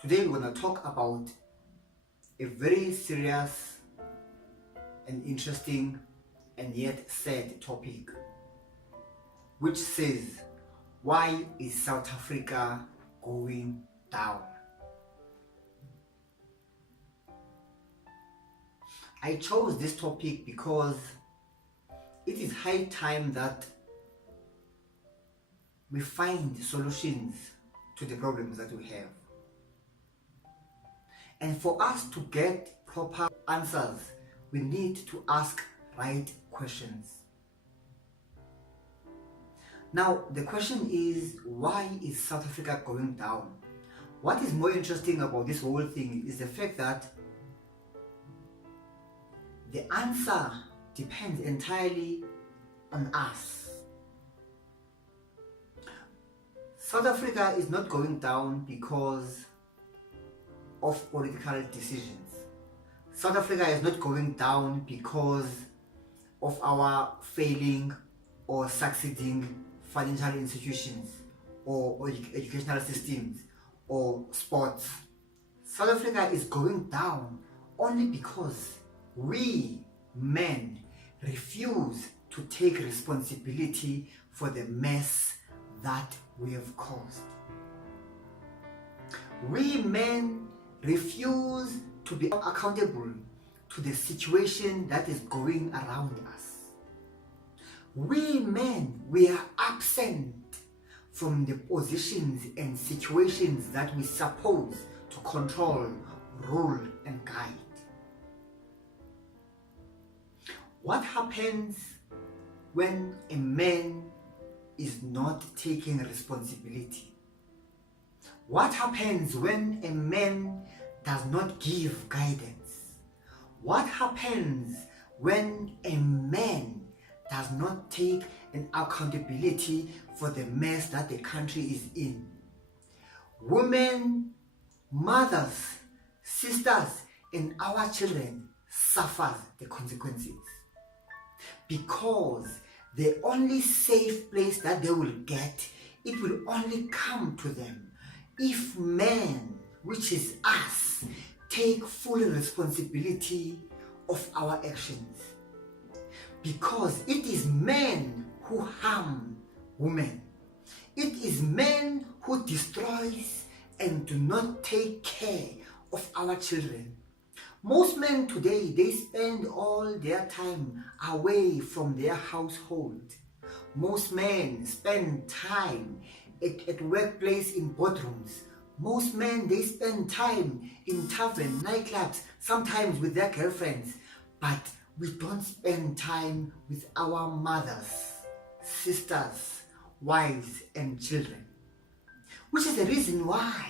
Today we're going to talk about a very serious and interesting and yet sad topic, which says, why is South Africa going down? I chose this topic because it is high time that we find solutions to the problems that we have. And for us to get proper answers, we need to ask right questions. Now, the question is, why is South Africa going down? What is more interesting about this whole thing is the fact that the answer depends entirely on us. South Africa is not going down because of political decisions. South Africa is not going down because of our failing or succeeding financial institutions or educational systems or sports. South Africa is going down only because we men refuse to take responsibility for the mess that we have caused. We men refuse to be accountable to the situation that is going around us. We men, we are absent from the positions and situations that we suppose to control, rule, and guide. What happens when a man is not taking responsibility? What happens when a man does not give guidance? What happens when a man does not take an accountability for the mess that the country is in? Women, mothers, sisters, and our children suffer the consequences, because the only safe place that they will get, it will only come to them if men, which is us, take full responsibility of our actions. Because it is men who harm women. It is men who destroys and do not take care of our children. Most men today, they spend all their time away from their household. Most men spend time at workplace in boardrooms. Most men, they spend time in tavern, nightclubs, sometimes with their girlfriends. But we don't spend time with our mothers, sisters, wives, and children. Which is the reason why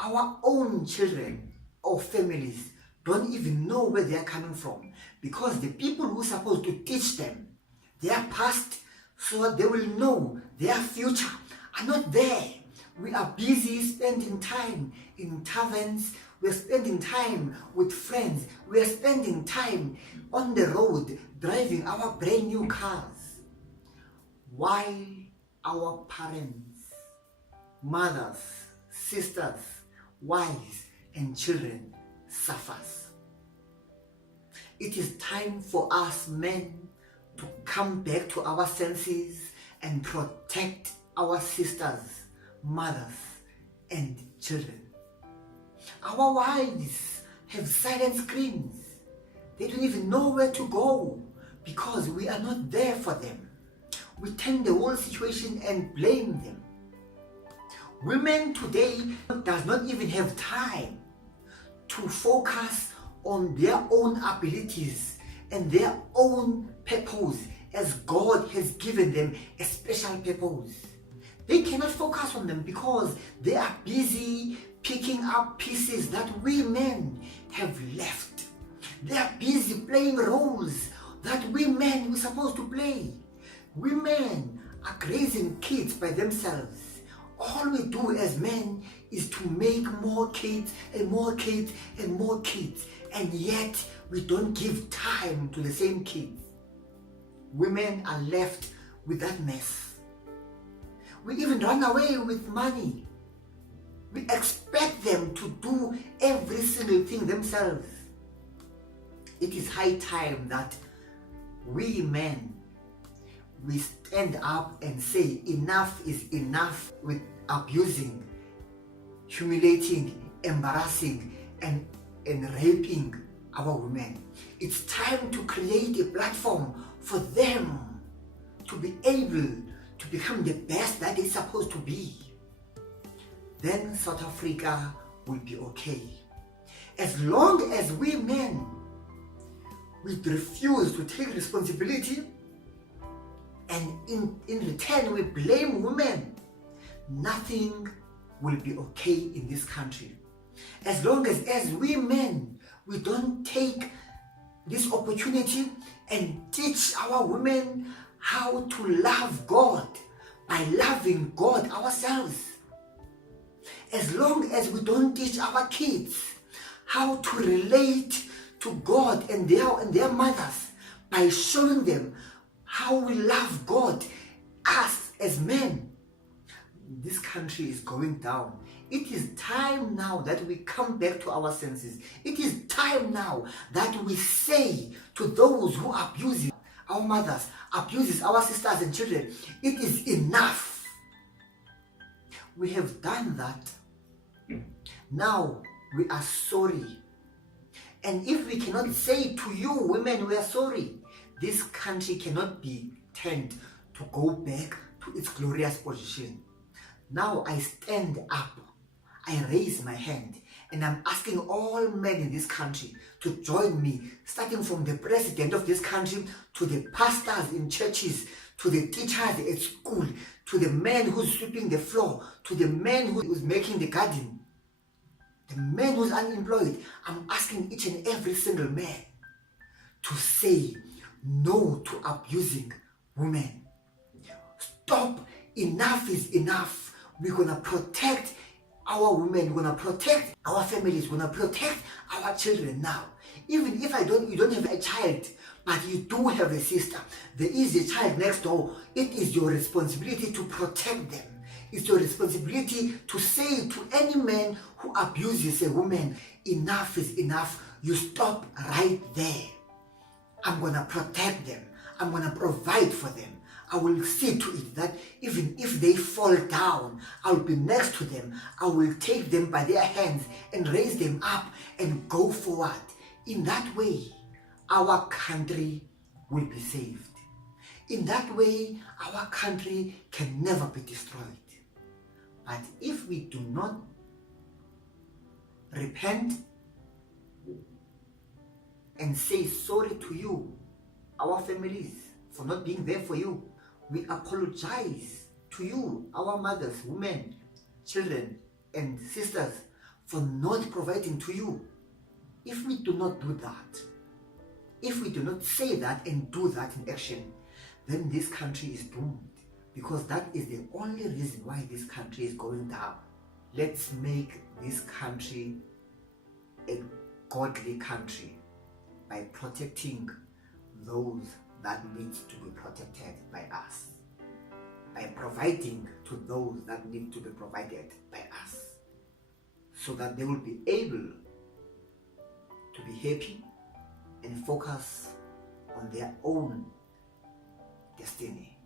our own children or families don't even know where they are coming from, because the people who are supposed to teach them their past so that they will know their future are not there. We are busy spending time in taverns, we're spending time with friends, we're spending time on the road driving our brand new cars, while our parents, mothers, sisters, wives, and children suffers. It is time for us men to come back to our senses and protect our sisters, mothers, and children. Our wives have silent screens. They don't even know where to go because we are not there for them. We turn the whole situation and blame them. Women today does not even have time to focus on their own abilities and their own purpose, as God has given them a special purpose. They cannot focus on them because they are busy picking up pieces that we men have left. They are busy playing roles that we men were supposed to play. We men are raising kids by themselves. All we do as men is to make more kids and more kids and more kids, and yet we don't give time to the same kids. Women are left with that mess. We even run away with money. We expect them to do every single thing themselves. It is high time that we men, we stand up and say enough is enough with abusing, humiliating, embarrassing, and raping our women. It's time to create a platform for them to be able to become the best that they're supposed to be. Then South Africa will be okay. As long as we men, we refuse to take responsibility and in return we blame women, nothing will be okay in this country. As long as we men, we don't take this opportunity and teach our women how to love God by loving God ourselves. As long as we don't teach our kids how to relate to God and their mothers by showing them how we love God, us as men, this country is going down. It is time now that we come back to our senses. It is time now that we say to those who abuse our mothers, abuses our sisters and children, it is enough. We have done that. Now we are sorry. And if we cannot say to you women we are sorry, this country cannot be turned to go back to its glorious position. Now I stand up, I raise my hand, and I'm asking all men in this country to join me, starting from the president of this country, to the pastors in churches, to the teachers at school, to the man who's sweeping the floor, to the man who's making the garden, the man who's unemployed. I'm asking each and every single man to say no to abusing women. Stop. Enough is enough. We're gonna protect our women, we're gonna protect our families, we're gonna protect our children now. Even if you don't have a child, but you do have a sister, there is a child next door, it is your responsibility to protect them. It's your responsibility to say to any man who abuses a woman, enough is enough. You stop right there. I'm gonna protect them. I'm gonna provide for them. I will see to it that even if they fall down, I'll be next to them. I will take them by their hands and raise them up and go forward. In that way, our country will be saved. In that way, our country can never be destroyed. But if we do not repent and say sorry to you, our families, for not being there for you, we apologize to you, our mothers, women, children, and sisters, for not providing to you. If we do not do that, if we do not say that and do that in action, then this country is doomed, because that is the only reason why this country is going down. Let's make this country a godly country by protecting those that need to be protected by us, by providing to those that need to be provided by us, so that they will be able to be happy and focus on their own destiny.